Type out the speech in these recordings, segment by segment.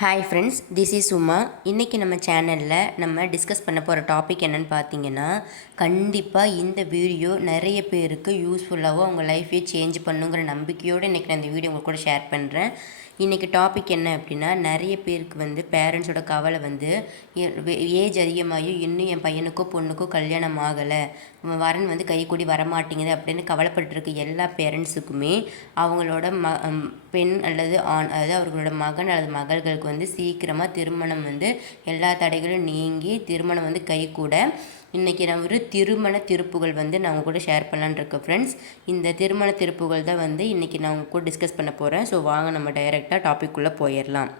Hi friends this is Uma இன்றைக்கி நம்ம சேனலில் நம்ம டிஸ்கஸ் பண்ண போகிற டாபிக் என்னென்னு பார்த்தீங்கன்னா கண்டிப்பாக இந்த வீடியோ நிறைய பேருக்கு யூஸ்ஃபுல்லாகவும் அவங்க லைஃப்பே சேஞ்ச் பண்ணுங்கிற நம்பிக்கையோடு இன்றைக்கி நான் இந்த வீடியோ உங்கள் கூட ஷேர் பண்ணுறேன் இன்றைக்கி டாபிக் என்ன அப்படின்னா நிறைய பேருக்கு வந்து பேரண்ட்ஸோட கவலை வந்து ஏஜ் அதிகமாகி இன்னும் என் பையனுக்கோ பொண்ணுக்கோ கல்யாணம் ஆகலை. வரன் வந்து கைக்கூடி வரமாட்டேங்குது அப்படின்னு கவலைப்பட்டுருக்கு எல்லா பேரண்ட்ஸுக்குமே அவங்களோட ம பெண் அல்லது ஆண் அதாவது அவர்களோட மகன் அல்லது மகள்களுக்கு வந்து சீக்கிரமாக திருமணம் வந்து எல்லா தடைகளும் நீங்கி திருமணம் வந்து கைகூட இன்றைக்கி நான் ஒரு திருமண திருப்புகள் வந்து நான் உங்கள் கூட ஷேர் பண்ணலான் இருக்கேன் ஃப்ரெண்ட்ஸ் இந்த திருமண திருப்புகள் தான் வந்து இன்றைக்கி நான் உங்கள் கூட டிஸ்கஸ் பண்ண போகிறேன் ஸோ வாங்க நம்ம டைரெக்டாக டாபிக்குள்ளே போயிடலாம்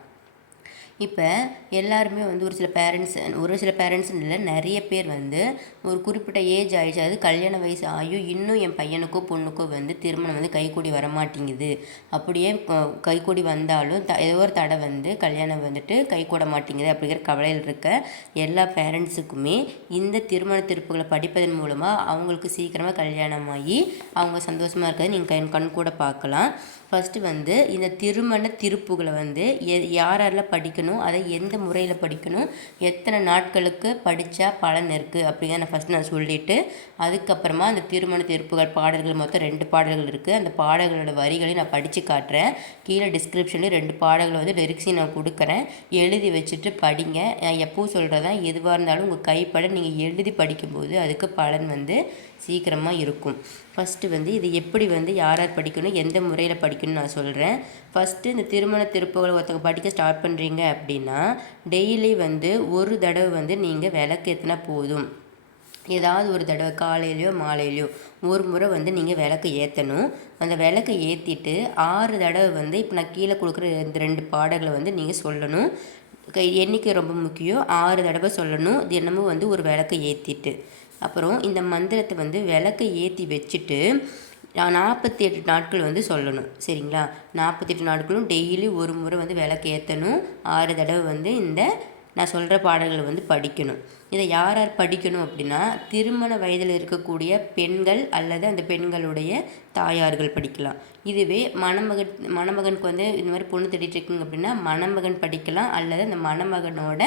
இப்போ எல்லாருமே வந்து ஒரு சில பேரண்ட்ஸ் ஒரு சில பேரண்ட்ஸ்னு இல்லை நிறைய பேர் வந்து ஒரு குறிப்பிட்ட ஏஜ் ஆகிடுச்சு அது கல்யாண வயசு ஆகியும் இன்னும் என் பையனுக்கோ பொண்ணுக்கோ வந்து திருமணம் வந்து கைக்கூடி வரமாட்டேங்குது அப்படியே கைக்கூடி வந்தாலும் த ஏதோ ஒரு தடை வந்து கல்யாணம் வந்துட்டு கைக்கூட மாட்டேங்குது அப்படிங்கிற கவலையில் இருக்க எல்லா பேரண்ட்ஸுக்குமே இந்த திருமண திருப்புகளை படிப்பதன் மூலமாக அவங்களுக்கு சீக்கிரமாக கல்யாணமாகி அவங்க சந்தோஷமாக இருக்கிறத நீங்கள் கண் கண் கூட பார்க்கலாம். ஃபஸ்ட்டு வந்து இந்த திருமண திருப்புகளை வந்து எ யார் யாரெல்லாம் படிக்கணும் அதை எந்த முறையில் படிக்கணும் எத்தனை நாட்களுக்கு படித்தா பலன் இருக்குது அப்படிங்கிறத நான் ஃபஸ்ட் நான் சொல்லிவிட்டு அதுக்கப்புறமா அந்த திருமண தீர்ப்புகள் பாடல்கள் மொத்தம் ரெண்டு பாடல்கள் இருக்குது அந்த பாடல்களோட வரிகளையும் நான் படித்து காட்டுறேன். கீழே டிஸ்கிரிப்ஷன்லேயும் ரெண்டு பாடல்கள் வந்து லிரிக்ஸையும் நான் கொடுக்குறேன். எழுதி வச்சுட்டு படிங்க. நான் எப்பவும் சொல்கிறதான் எதுவாக இருந்தாலும் உங்கள் கைப்பட நீங்கள் எழுதி படிக்கும்போது அதுக்கு பலன் வந்து சீக்கிரமாக இருக்கும். ஃபஸ்ட்டு வந்து இது எப்படி வந்து யார் யார் படிக்கணும் எந்த முறையில் படிக்கணும்னு நான் சொல்கிறேன் ஃபஸ்ட்டு இந்த திருமண திருப்புகளை ஒருத்தவங்க படிக்க ஸ்டார்ட் பண்ணுறீங்க அப்படின்னா டெய்லி வந்து ஒரு தடவை வந்து நீங்கள் விளக்கு ஏற்றினா போதும். ஏதாவது ஒரு தடவை காலையிலையோ மாலையிலையோ ஒரு முறை வந்து நீங்கள் விளக்கு ஏற்றணும் அந்த விளக்கை ஏற்றிட்டு ஆறு தடவை வந்து இப்போ நான் கீழே கொடுக்குற இந்த ரெண்டு பாடங்களை வந்து நீங்கள் சொல்லணும். எண்ணிக்கை ரொம்ப முக்கியம். ஆறு தடவை சொல்லணும். தினமும் வந்து ஒரு விளக்கை ஏற்றிட்டு அப்புறம் இந்த மந்திரத்தை வந்து விளக்கை ஏற்றி வச்சுட்டு நாற்பத்தி எட்டு நாட்கள் வந்து சொல்லணும். சரிங்களா? நாற்பத்தி எட்டு நாட்களும் டெய்லி ஒரு முறை வந்து விளக்கு ஏற்றணும் ஆறு தடவை வந்து இந்த நான் சொல்கிற பாடல்களை வந்து படிக்கணும். இதை யார் யார் படிக்கணும் அப்படின்னா திருமண வயதில் இருக்கக்கூடிய பெண்கள் அல்லது அந்த பெண்களுடைய தாயார்கள் படிக்கலாம். இதுவே மணமகன் மணமகனுக்கு வந்து இந்த மாதிரி பொண்ணு தேடிட்டு இருக்குங்க அப்படின்னா மணமகன் படிக்கலாம் அல்லது அந்த மணமகனோட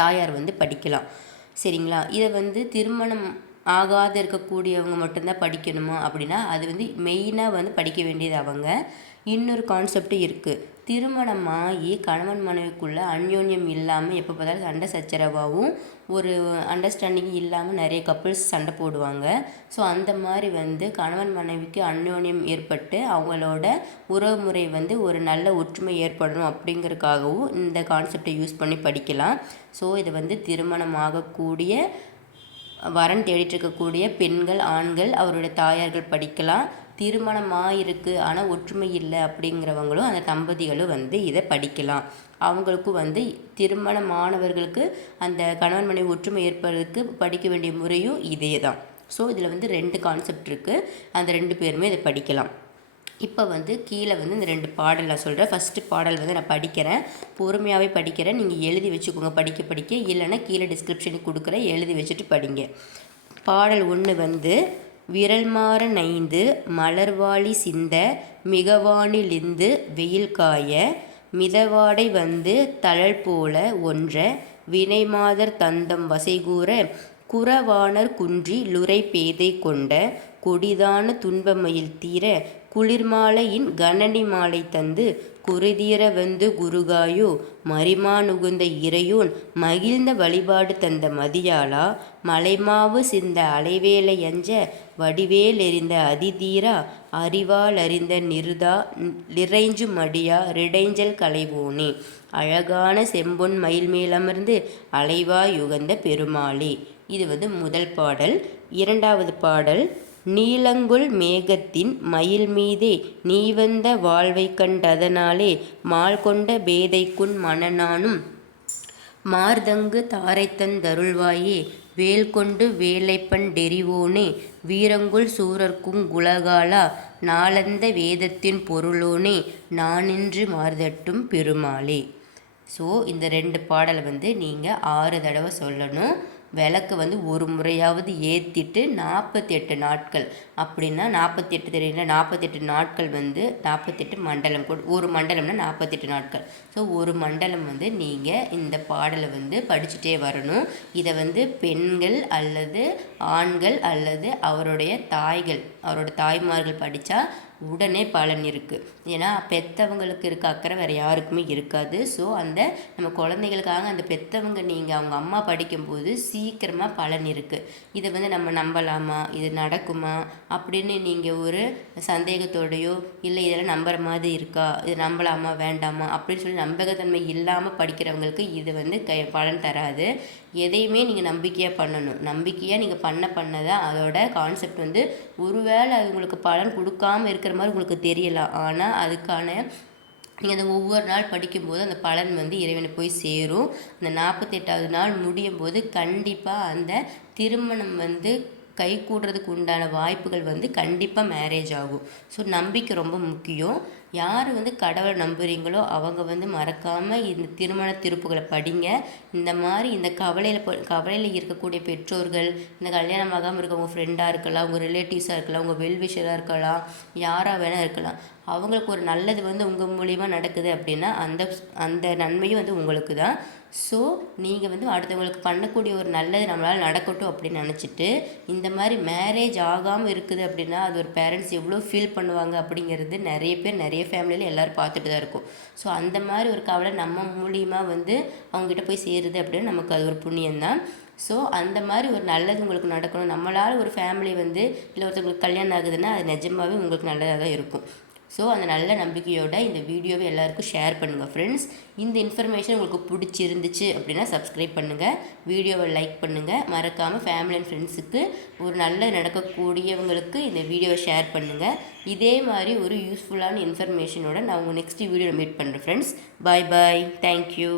தாயார் வந்து படிக்கலாம். சரிங்களா? இதை வந்து திருமணம் ஆகாத இருக்கக்கூடியவங்க மட்டும்தான் படிக்கணுமா அப்படின்னா அது வந்து மெயினாக வந்து படிக்க வேண்டியது அவங்க. இன்னொரு கான்செப்டும் இருக்குது திருமணமாகி கணவன் மனைவிக்குள்ளே அந்யோன்யம் இல்லாமல் எப்போ பார்த்தாலும் சண்டை சச்சரவாகவும் ஒரு அண்டர்ஸ்டாண்டிங் இல்லாமல் நிறைய கப்புள்ஸ் சண்டை போடுவாங்க. ஸோ அந்த மாதிரி வந்து கணவன் மனைவிக்கு அந்யோன்யம் ஏற்பட்டு அவங்களோட உறவு முறை வந்து ஒரு நல்ல ஒற்றுமை ஏற்படணும் அப்படிங்கிறதுக்காகவும் இந்த கான்செப்டை யூஸ் பண்ணி படிக்கலாம். ஸோ இது வந்து திருமணம் ஆகக்கூடிய வரன் தேடிட்டுருக்கக்கூடிய பெண்கள் ஆண்கள் அவருடைய தாயார்கள் படிக்கலாம். திருமணமாக இருக்குது ஆனால் ஒற்றுமை இல்லை அப்படிங்கிறவங்களும் அந்த தம்பதிகளும் வந்து இதை படிக்கலாம். அவங்களுக்கும் வந்து திருமணமானவர்களுக்கு அந்த கணவன் மனைவி ஒற்றுமை ஏற்படுறதுக்கு படிக்க வேண்டிய முறையும் இதே தான் ஸோ இதில் வந்து ரெண்டு கான்செப்ட் இருக்குது அந்த ரெண்டு பேருமே இதை படிக்கலாம். இப்போ வந்து கீழே வந்து இந்த ரெண்டு பாடல் நான் சொல்கிறேன் ஃபஸ்ட்டு பாடல் வந்து நான் படிக்கிறேன். பொறுமையாகவே படிக்கிறேன். நீங்கள் எழுதி வச்சுக்கோங்க. படிக்க படிக்க. இல்லைன்னா கீழே டிஸ்கிரிப்ஷனுக்கு கொடுக்குறேன். எழுதி வச்சுட்டு படிங்க. பாடல் ஒன்று வந்து விரல் மாற நைந்து மலர்வாளி சிந்த மிகவானிலிந்து வெயில் காய மிதவாடை வந்து தழல் போல ஒன்ற வினைமாதர் தந்தம் வசைகூற குறவானர் குன்றி லுரை பேதை கொண்ட கொடிதான துன்பமயில் தீர குளிர்மாலையின் கணனி மாலை தந்து குருதீர வந்து குருகாயோ மரிமானுகுந்த இறையோன் மகிழ்ந்த வழிபாடு தந்த மதியாளா மலைமாவு சிந்த அலைவேலை அஞ்ச வடிவேலெறிந்த அதிதீரா அறிவால் அறிந்த நிருதா நிறைஞ்சு மடியா ரிடைஞ்சல் கலைவோனே. அழகான செம்பொன் மயில் மேலமர்ந்து அலைவா யுகந்த பெருமாளே. இது வந்து முதல் பாடல். இரண்டாவது பாடல். நீலங்குள் மேகத்தின் மயில் மீதே நீ வந்த வாழ்வை கண்டதனாலே மால் கொண்ட பேதைக்குன் மனநானும் மார்தங்கு தாரைத்தந்தருள்வாயே வேல் கொண்டு வேலைப்பன் டெரிவோனே வீரங்குள் சூரர்க்கும் குலகாலா நாளந்த வேதத்தின் பொருளோனே நானின்று மார்தட்டும் பெருமாளே. ஸோ இந்த ரெண்டு பாடலை வந்து நீங்கள் ஆறு தடவை சொல்லணும். விளக்கு வந்து ஒரு முறையாவது ஏற்றிட்டு நாற்பத்தெட்டு நாட்கள். அப்படின்னா நாற்பத்தெட்டு தெரியல நாற்பத்தெட்டு நாட்கள் வந்து நாற்பத்தெட்டு மண்டலம் ஒரு மண்டலம்னா நாற்பத்தெட்டு நாட்கள். ஸோ ஒரு மண்டலம் வந்து நீங்கள் இந்த பாடலை வந்து படிச்சுட்டே வரணும். இதை வந்து பெண்கள் அல்லது ஆண்கள் அல்லது அவருடைய தாய்கள் அவரோட தாய்மார்கள் படித்தா உடனே பலன் இருக்குது ஏன்னா பெற்றவங்களுக்கு இருக்க அக்கறை வேறு யாருக்குமே இருக்காது. ஸோ அந்த நம்ம குழந்தைகளுக்காக அந்த பெற்றவங்க நீங்கள் அவங்க அம்மா படிக்கும்போது சீக்கிரமாக பலன் இருக்குது இதை வந்து நம்ம நம்பலாமா? இது நடக்குமா? அப்படின்னு நீங்கள் ஒரு சந்தேகத்தோடையோ இல்லை இதெல்லாம் நம்புற மாதிரி இருக்கா? இது நம்பலாமா? வேண்டாமா? அப்படின்னு சொல்லி நம்பகத்தன்மை இல்லாமல் படிக்கிறவங்களுக்கு இது வந்து கை பலன் தராது. எதையுமே நீங்கள் நம்பிக்கையாக பண்ணணும். நம்பிக்கையாக நீங்கள் பண்ண பண்ண தான் அதோட கான்செப்ட் வந்து ஒருவேளை அது உங்களுக்கு பலன் கொடுக்காம இருக்கிற மாதிரி உங்களுக்கு தெரியலாம். ஆனால் அதுக்கான நீங்கள் அந்த ஒவ்வொரு நாள் படிக்கும்போது அந்த பலன் வந்து இறைவனை போய் சேரும். அந்த நாற்பத்தெட்டாவது நாள் முடியும் போது கண்டிப்பாக அந்த திருமணம் வந்து கை கூடுறதுக்கு உண்டான வாய்ப்புகள் வந்து கண்டிப்பாக மேரேஜ் ஆகும். ஸோ நம்பிக்கை ரொம்ப முக்கியம். யார் வந்து கடவுளை நம்புகிறீங்களோ அவங்க வந்து மறக்காமல் இந்த திருமண திருப்புகளை படிங்க. இந்த மாதிரி இந்த கவலையில் கவலையில் இருக்கக்கூடிய பெற்றோர்கள் இந்த கல்யாணம் ஆகாமல் இருக்கவங்க ஃப்ரெண்டாக இருக்கலாம் உங்கள் ரிலேட்டிவ்ஸாக இருக்கலாம் உங்கள் வெல்விஷராக இருக்கலாம் யாராக வேணால் இருக்கலாம். அவங்களுக்கு ஒரு நல்லது வந்து உங்கள் மூலிமா நடக்குது அப்படின்னா அந்த அந்த நன்மையும் வந்து உங்களுக்கு தான் ஸோ நீங்கள் வந்து அடுத்தவங்களுக்கு பண்ணக்கூடிய ஒரு நல்லது நம்மளால் நடக்கட்டும் அப்படின்னு நினச்சிட்டு இந்த மாதிரி மேரேஜ் ஆகாமல் இருக்குது அப்படின்னா அது ஒரு பேரண்ட்ஸ் எவ்வளோ ஃபீல் பண்ணுவாங்க அப்படிங்கிறது நிறைய பேர் நிறைய ஃபேமிலியில் எல்லோரும் பார்த்துட்டு தான் இருக்கும். ஸோ அந்த மாதிரி ஒரு கவலை நம்ம மூலியமாக வந்து அவங்ககிட்ட போய் சேருது அப்படின்னு நமக்கு அது ஒரு புண்ணியம்தான் ஸோ அந்த மாதிரி ஒரு நல்லது உங்களுக்கு நடக்கணும். நம்மளால் ஒரு ஃபேமிலி வந்து இல்லை ஒருத்தவங்களுக்கு கல்யாணம் ஆகுதுன்னா அது நிஜமாகவே உங்களுக்கு நல்லதாக தான் இருக்கும். ஸோ அந்த நல்ல நம்பிக்கையோட இந்த வீடியோவை எல்லாருக்கும் ஷேர் பண்ணுங்கள் ஃப்ரெண்ட்ஸ் இந்த இன்ஃபர்மேஷன் உங்களுக்கு பிடிச்சிருந்துச்சு அப்படின்னா சப்ஸ்கிரைப் பண்ணுங்கள் வீடியோவை லைக் பண்ணுங்கள் மறக்காமல் ஃபேமிலி அண்ட் ஃப்ரெண்ட்ஸுக்கு ஒரு நல்ல நடக்கக்கூடியவங்களுக்கு இந்த வீடியோவை ஷேர் பண்ணுங்கள் இதே மாதிரி ஒரு யூஸ்ஃபுல்லான இன்ஃபர்மேஷனோட நான் உங்கள் நெக்ஸ்ட் வீடியோவில் மீட் பண்ணுறேன் ஃப்ரெண்ட்ஸ் பாய் பாய் தேங்க்யூ